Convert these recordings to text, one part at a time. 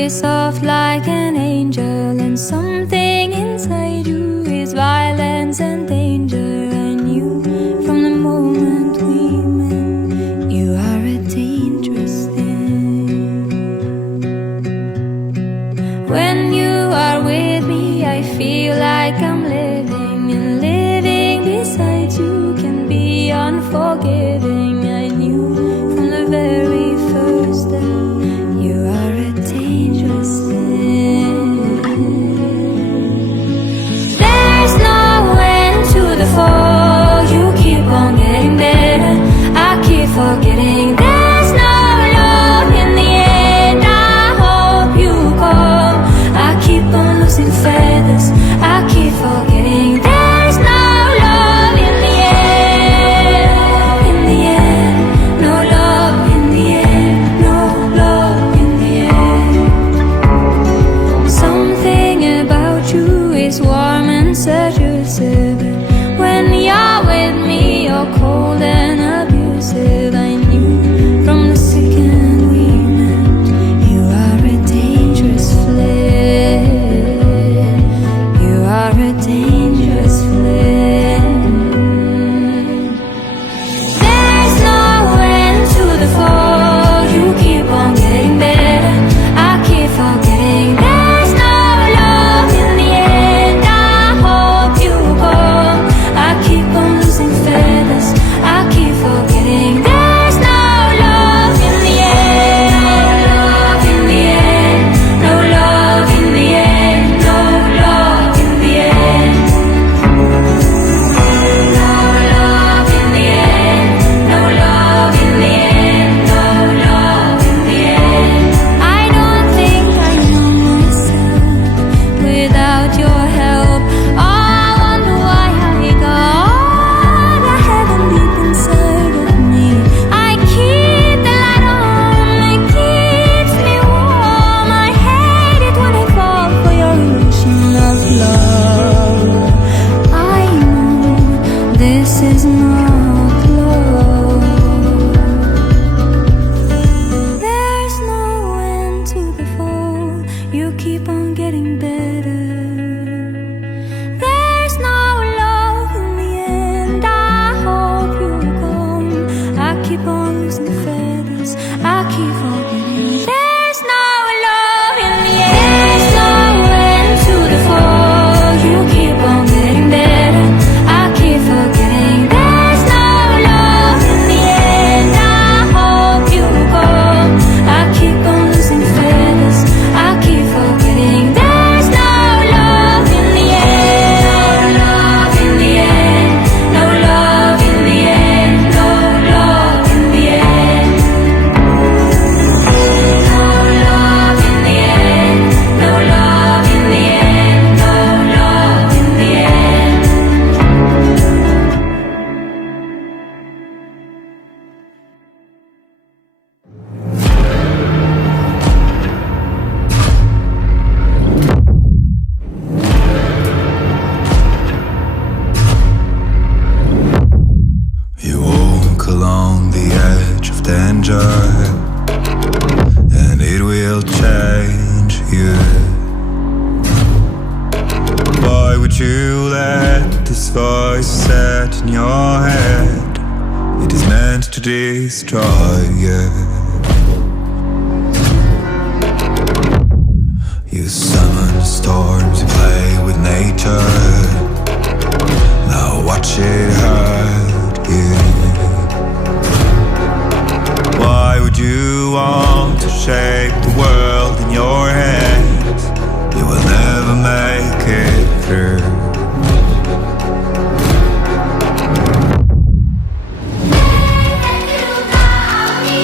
is soft like an angel, and something inside you is violence and danger. I knew from the moment we met, you are a dangerous thing. When you are with me, I feel like I'm living, and living beside you can be unforgiving. I knew from the very first day, you are a dangerous thing. There's no end to the fall, you keep on getting better, I keep forgetting. There's no love in the end, I hope you come. I keep on losing feathers, I keep forgetting. There's no love in the end, in the end. No love in the end, no love in the end. Something about you is warm and seductive, but when you're with me, you're cold and abusive. I knew from the second we met, you are a dangerous flame. You are a dangerous flame. There's no end to the fall, you keep on getting better, I keep forgetting. There's no love in the end, I hope you come. I keep on losing feathers, I keep forgetting. There's no love in the end, no love in the end, no love in the end, no love in the end. No love in the end, no love in the end, no love in the end. I don't think I know myself without your help. Oh, I wonder why I got a heaven deep inside of me. I keep the light on, it keeps me warm. I hate it when I fall for your illusion of love. I know this is not love. There's no end to the fall, you keep on getting better. There's no love in the end, I hope you come. I keep on losing feathers, I keep forgetting. There's no love in the end, there's no end to the fall, you keep on getting better, I keep forgetting. There's no love in the end, I hope you come. I keep on losing feathers, I keep forgetting. There's no love in the end, no love in the end, no love in the end, no love in the end. No love in the end, no love in the end, no love in the end. You walk along the edge of danger, and it will change you. Why would you let this voice set in your head? It is meant to destroy you. You summon storms, you play with nature. Now watch it hurt you. Why would you want to shape the world in your hands? You will never make it through. You got me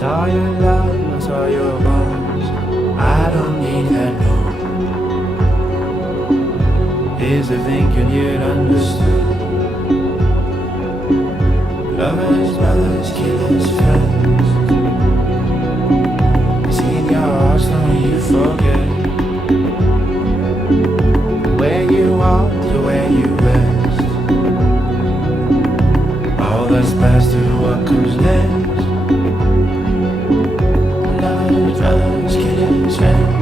saw your love, I saw your bones. I don't need that no. Is the thinking you'd understood. Lovers, brothers, killers, friends. Seen your hearts, don't you forget. Where you walk to where you rest. All that's past is what comes next. Lovers, brothers, killers, friends.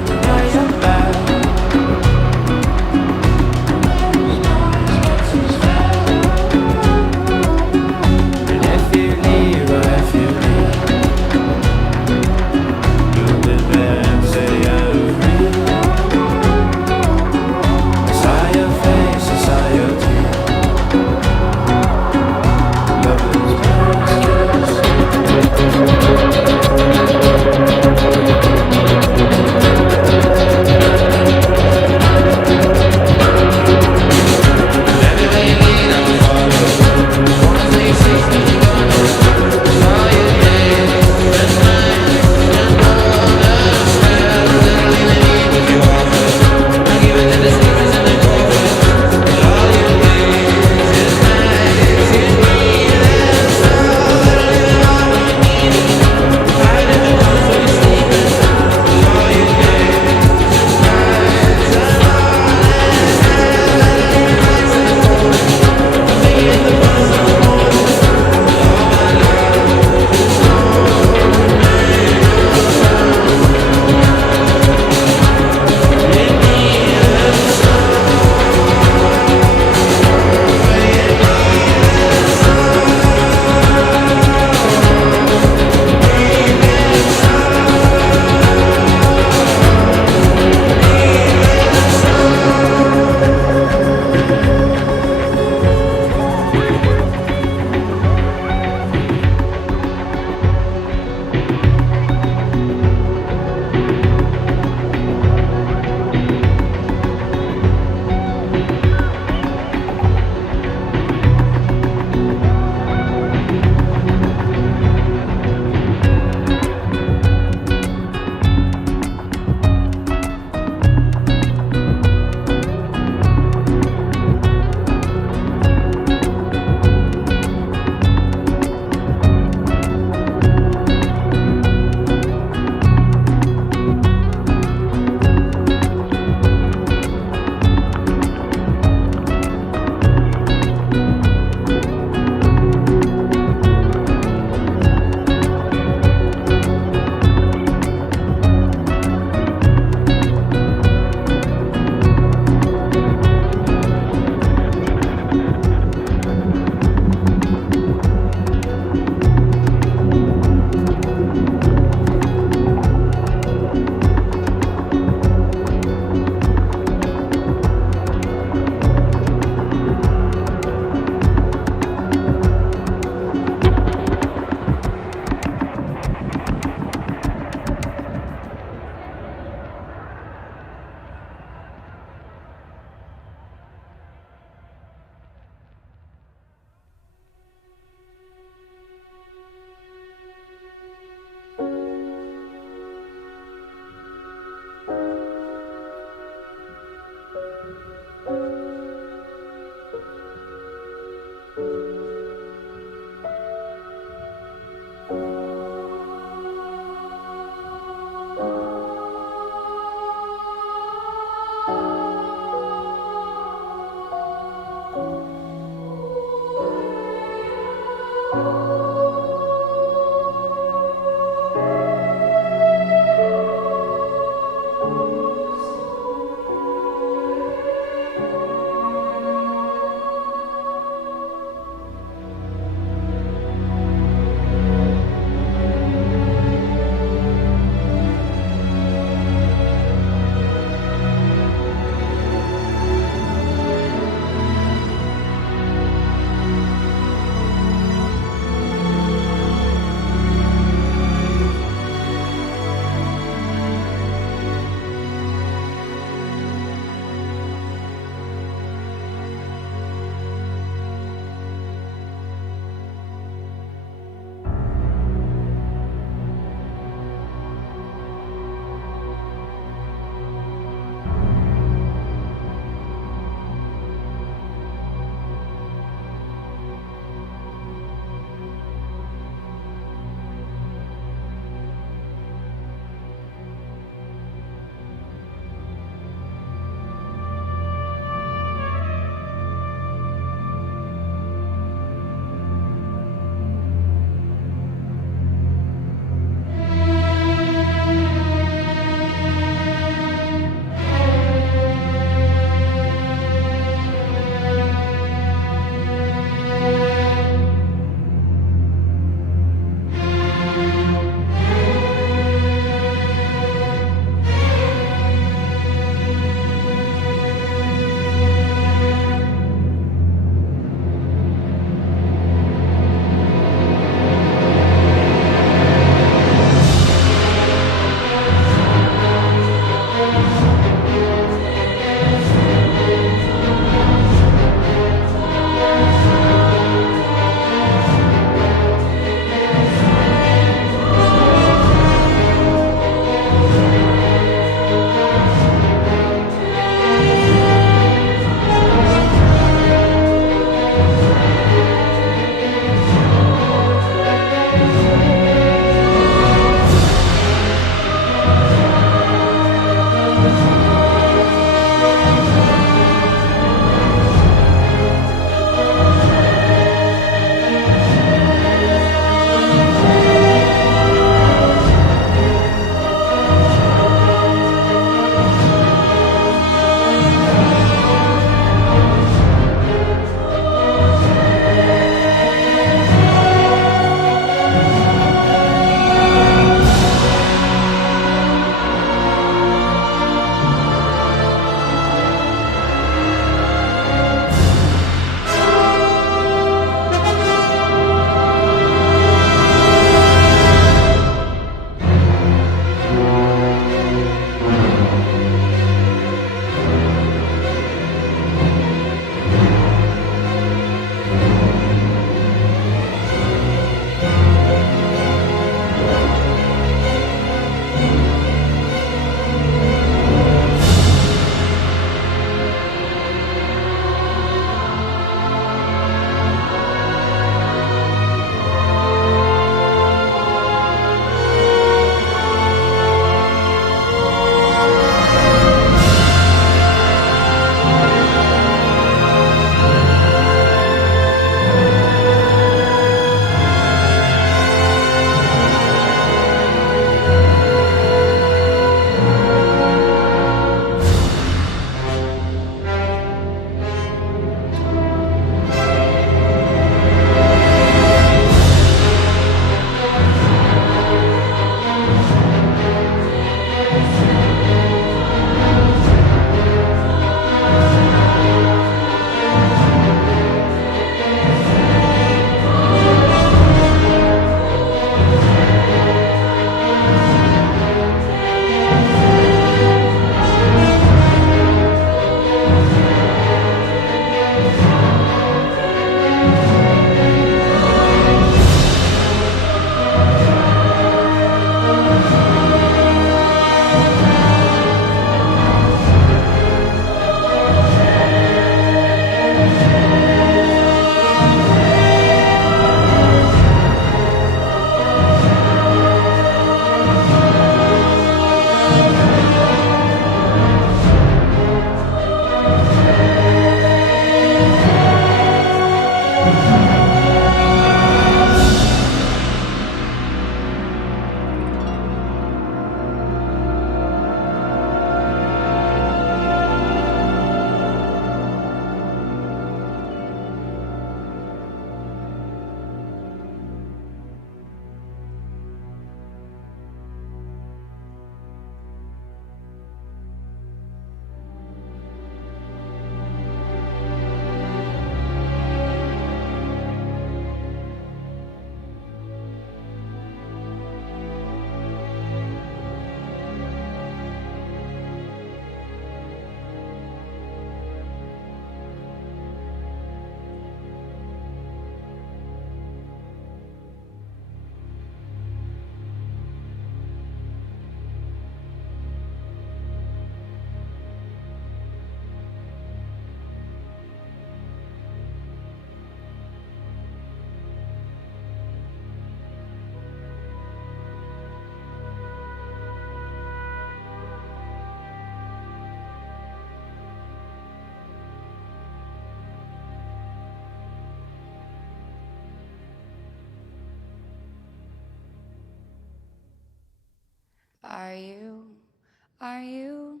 Are you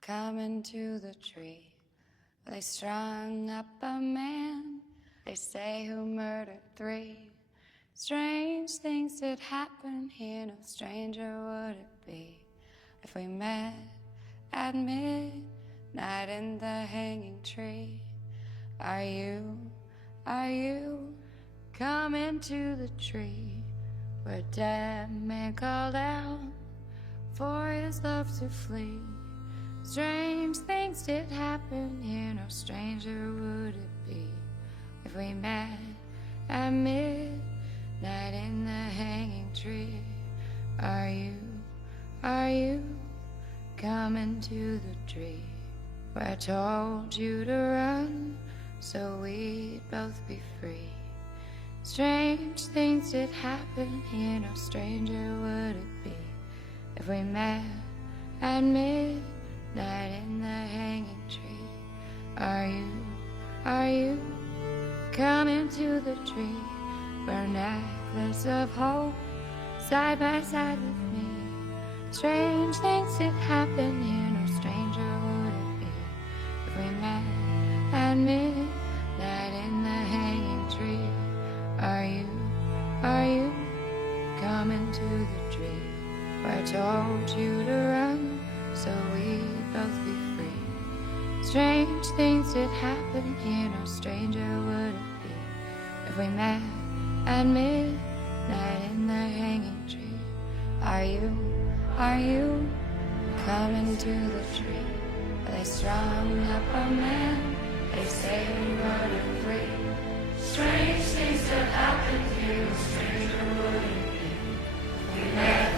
coming to the tree? They strung up a man, they say, who murdered 3. Strange things did happen here, no stranger would it be if we met at midnight in the hanging tree. Are you coming to the tree where dead man called out for his love to flee? Strange things did happen here, no stranger would it be if we met at midnight in the hanging tree. Are you coming to the tree where I told you to run so we'd both be free? Strange things did happen here, no stranger would it be if we met at midnight in the hanging tree. Are you coming to the tree where a necklace of hope side by side with me? Strange things did happen here, no stranger would it be if we met at midnight in the hanging tree. Are you coming to the tree where I told you to run so we'd both be free? Strange things did happen here, no stranger would it be if we met at midnight in the hanging tree. Are you coming to the tree where they strung up a man, they say we murdered 3? Strange things that happened here, no stranger would it be if we met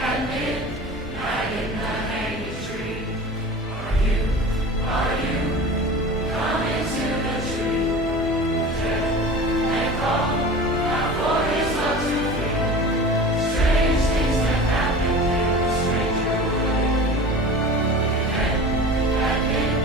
at midnight in the hanging tree. Are you coming to the tree where death and call out for his love to flee? Strange things that happened here, no stranger would it be if we met at midnight in the hanging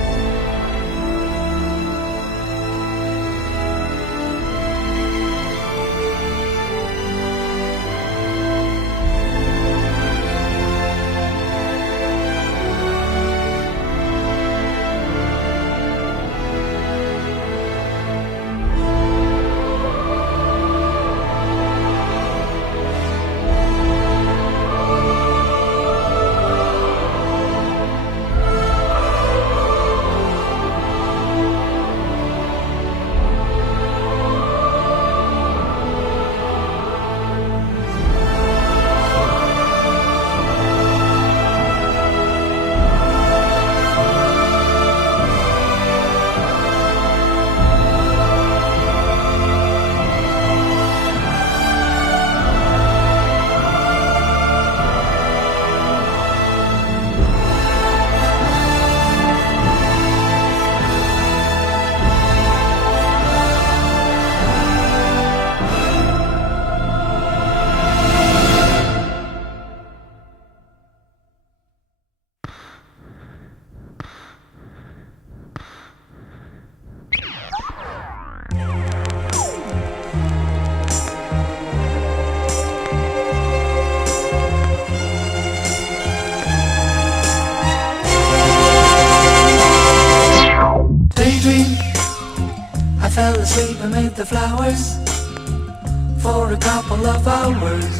tree. Fell asleep amid the flowers for a couple of hours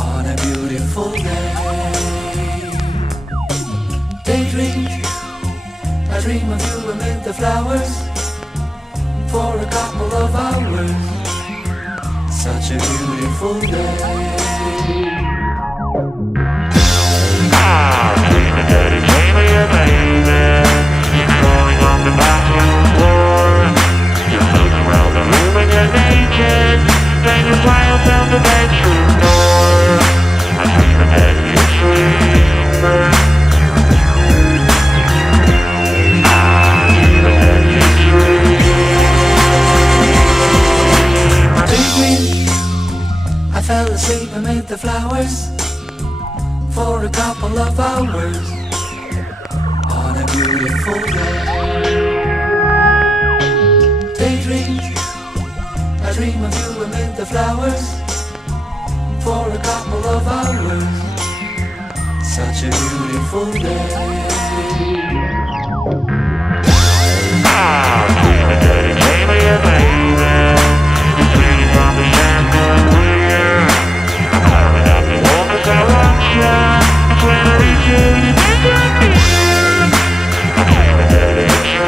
on a beautiful day. Daydream, I dream of you amid the flowers for a couple of hours. Such a beautiful day. Dreaming that it came here, baby. Going on the bathroom floor. Just looking around the room and you're naked. Then you file down the bedroom door. I dream that you dream. I dream that you dream. Daydream, I fell asleep amid the flowers for a couple of hours on a beautiful day. Daydream, I dream of you amid the the flowers for a couple of hours. Such a beautiful day. Dedicate me a baby. You're singing from the chandelier. I'm having up the open direction. It's when I reach you, you disappear. I can't dedicate you.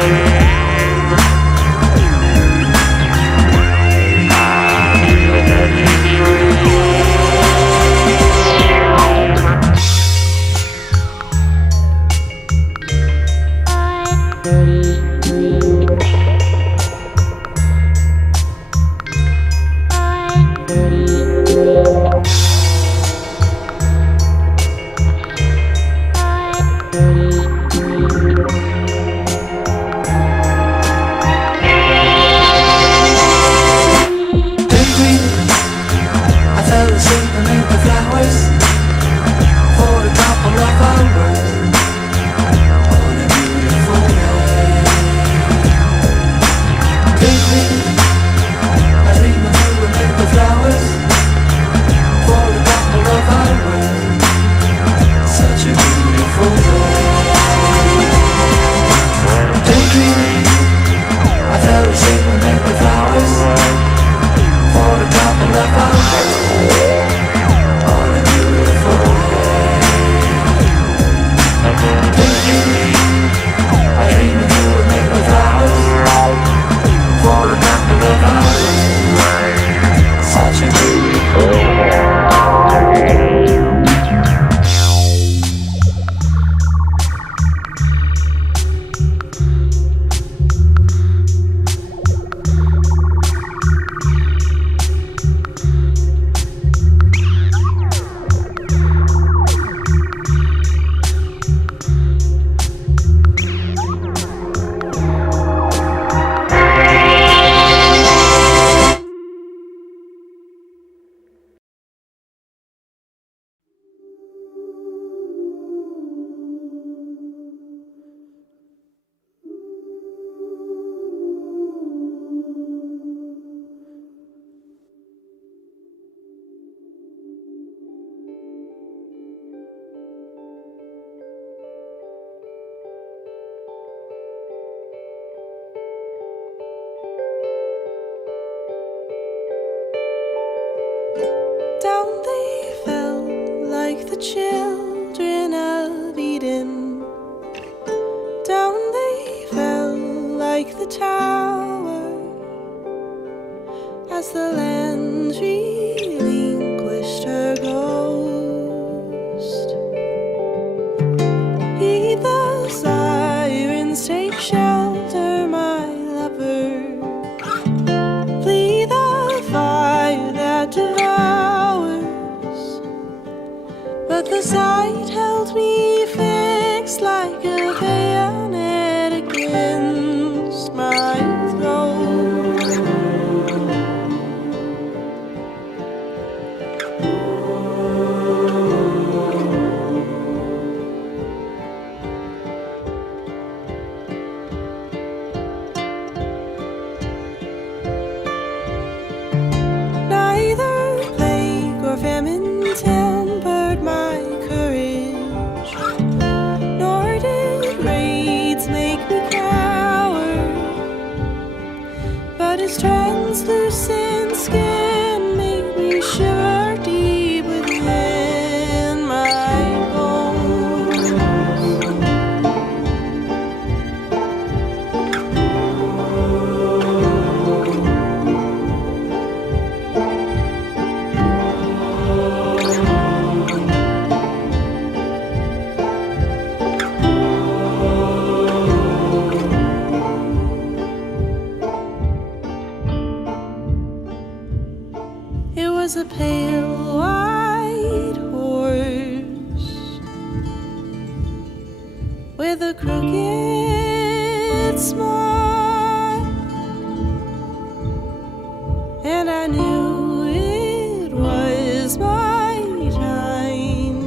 Children of Eden, down they fell like the tower as the land relinquished her ghost. Heed the sirens, take shelter, my lover. Flee the fire that devours, but the sight held me fixed like a bayonet against my throat. Neither plague or famine tempered my courage, nor did raids make me coward, but his translucent skin made me shiver deep within my bones. It was a pale white horse with a crooked smile, and I knew it was my time.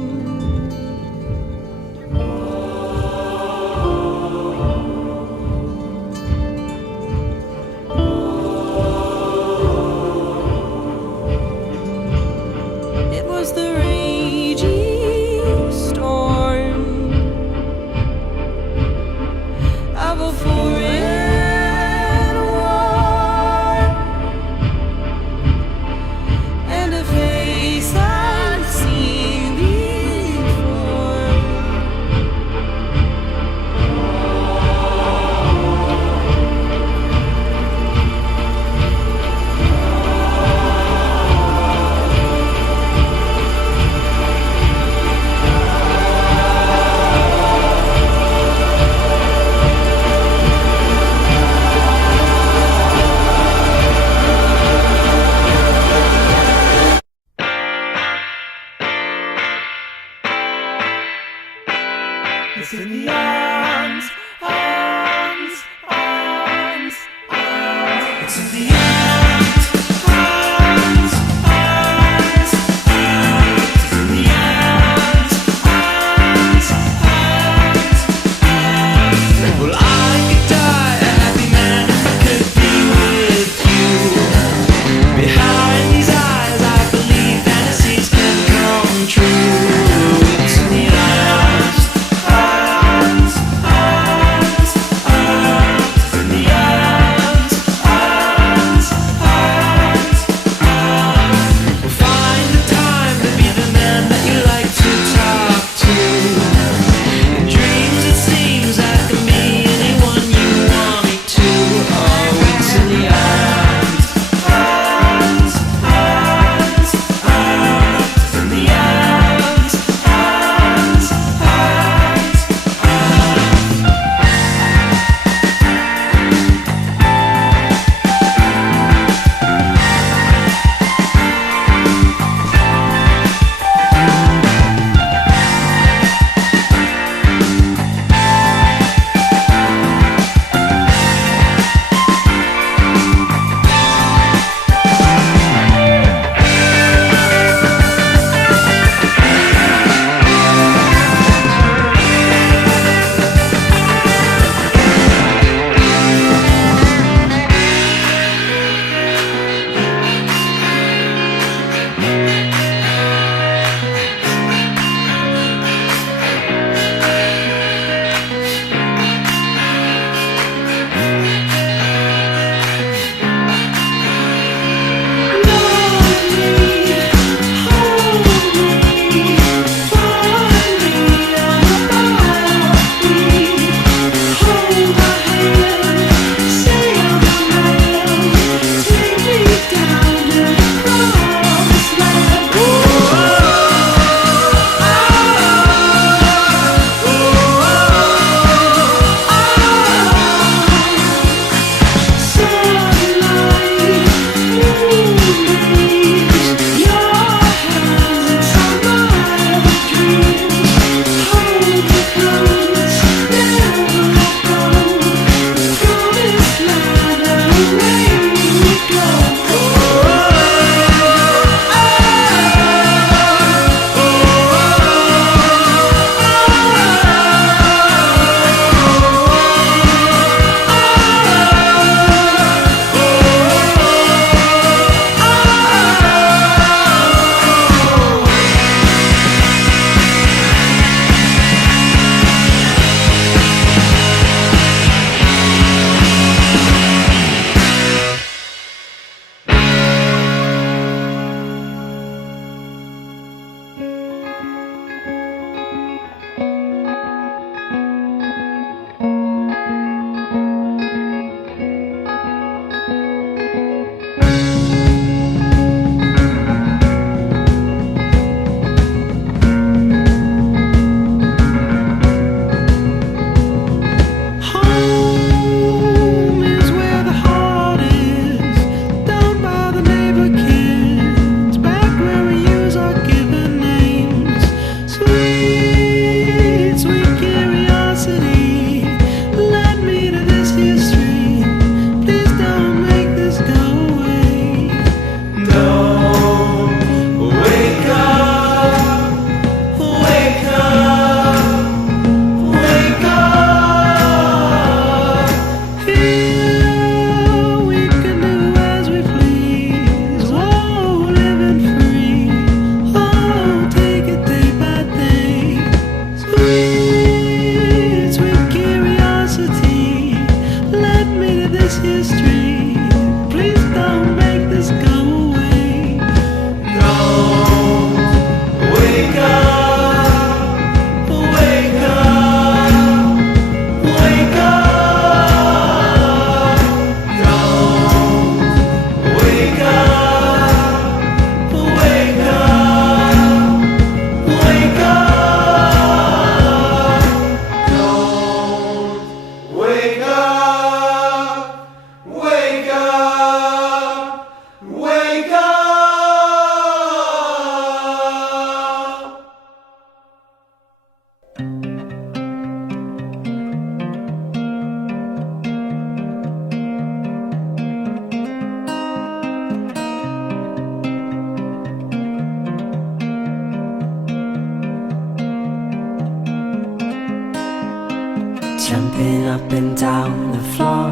jumping up and down the floor.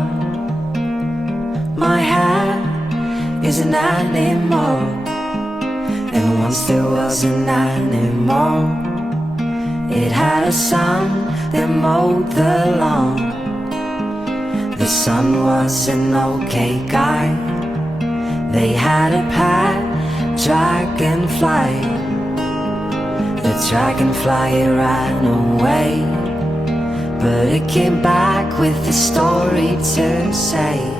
My hair is an animal, and once there was an animal. It had a son that mowed the lawn. The son was an okay guy. They had a pet dragonfly. The dragonfly ran away, but it came back with a story to say.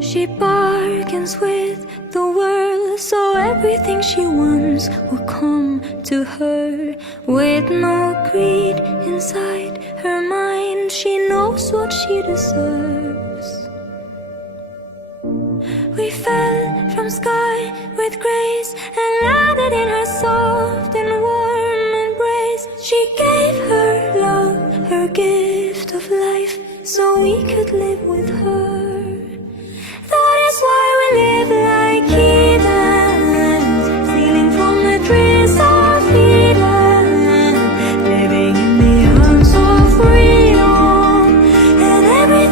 She bargains with the world, so everything she wants will come to her. With no greed inside her mind, she knows what she deserves. We fell from sky with grace and landed in her soft and warm embrace. She gave her love, her gift of life, so we could live with her. That is why we live like heathens, stealing from the trees of Eden, living in the arms of freedom. And every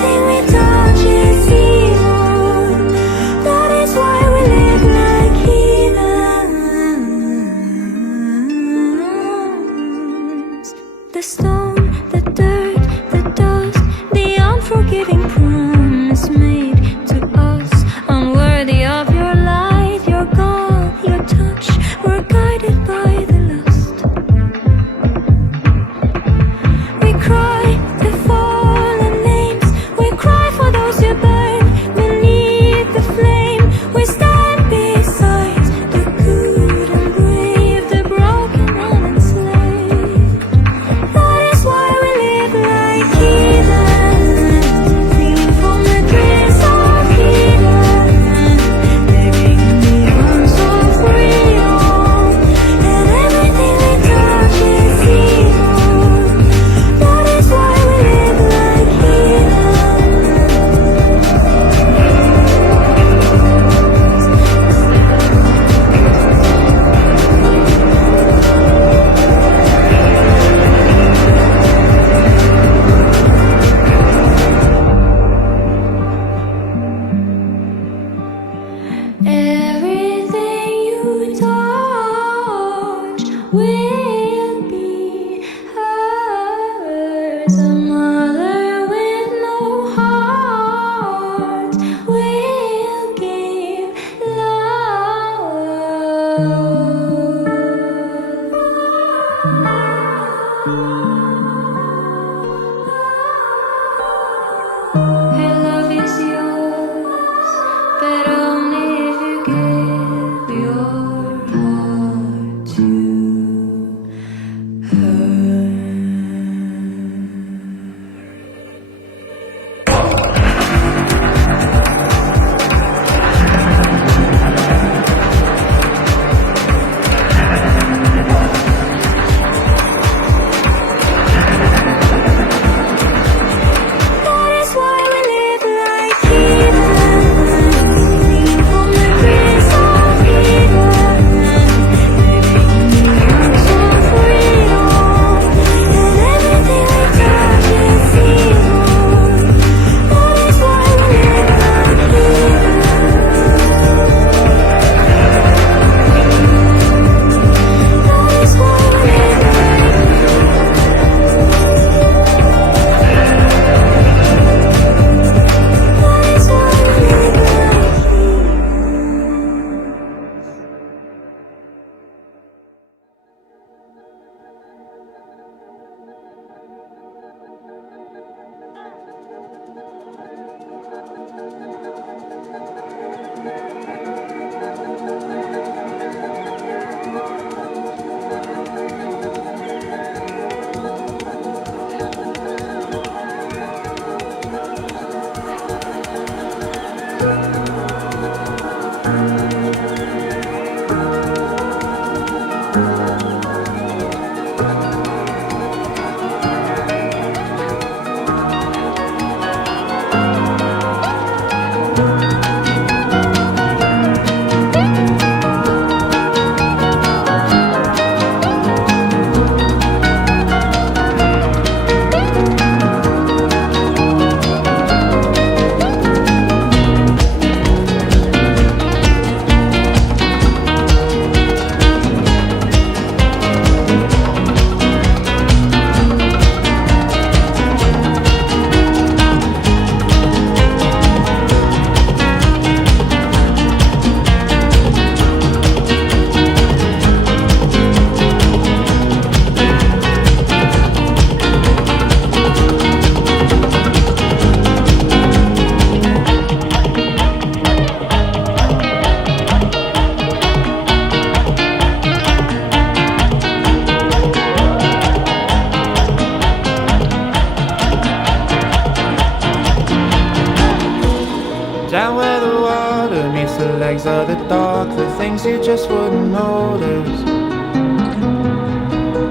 things you just wouldn't notice.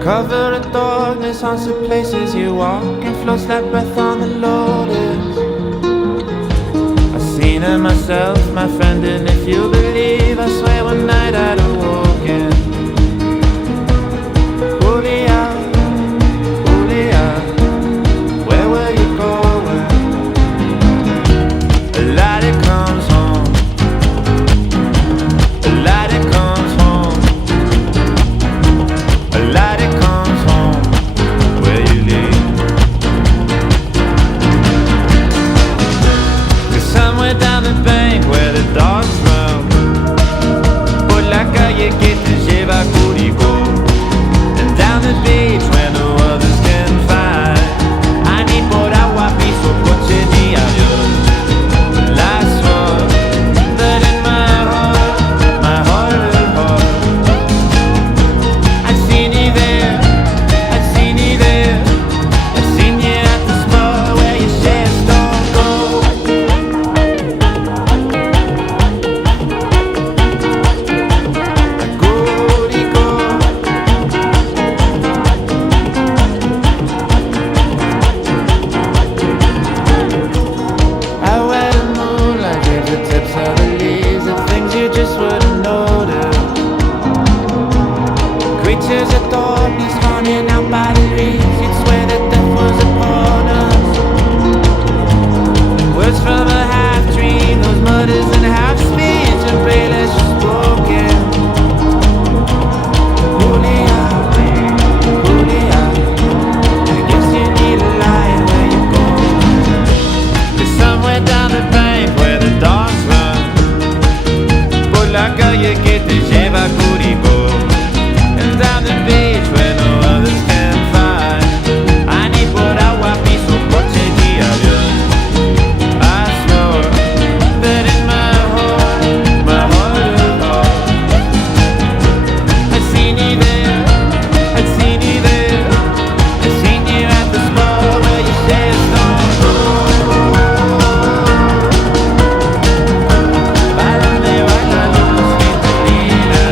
Cover in darkness, haunts the places you walk, and floats like breath on the lotus. I've seen it myself, my friend, and if you believe, I swear one night I'd awoken. Julia, Julia, where were you going? A light it comes home, a light it comes home, a light it comes home, where you live. 'Cause somewhere down the bank where the dogs roam, por la calle que te lleva a Curicó, and down the beach where no others can find. I need por agua, piso, coche ni avión. Last one, but in my heart of hearts, I've seen you there, I've seen you there, I've seen you at the spot where your shares don't go. Curicó. Out where the moonlight gives the tips of the leaves, the things you just wouldn't notice. Creatures of darkness haunted out by the reeds, you'd swear that death was upon us. Words from a half dream, those mutters and half speech, and pray less you're spoken. Julia, Julia, I guess you need a light where you're going. There's somewhere down the bank where the dogs run, por la calle que te lleva a Curicó, and down the beach where no others can find. I need por agua, piso, coche ni avión. I swore that in my heart of hearts, I'd seen you there, I'd seen you there, I'd seen you at the spot where your shares don't go. Báilame, báilame, sin salida.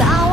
牙を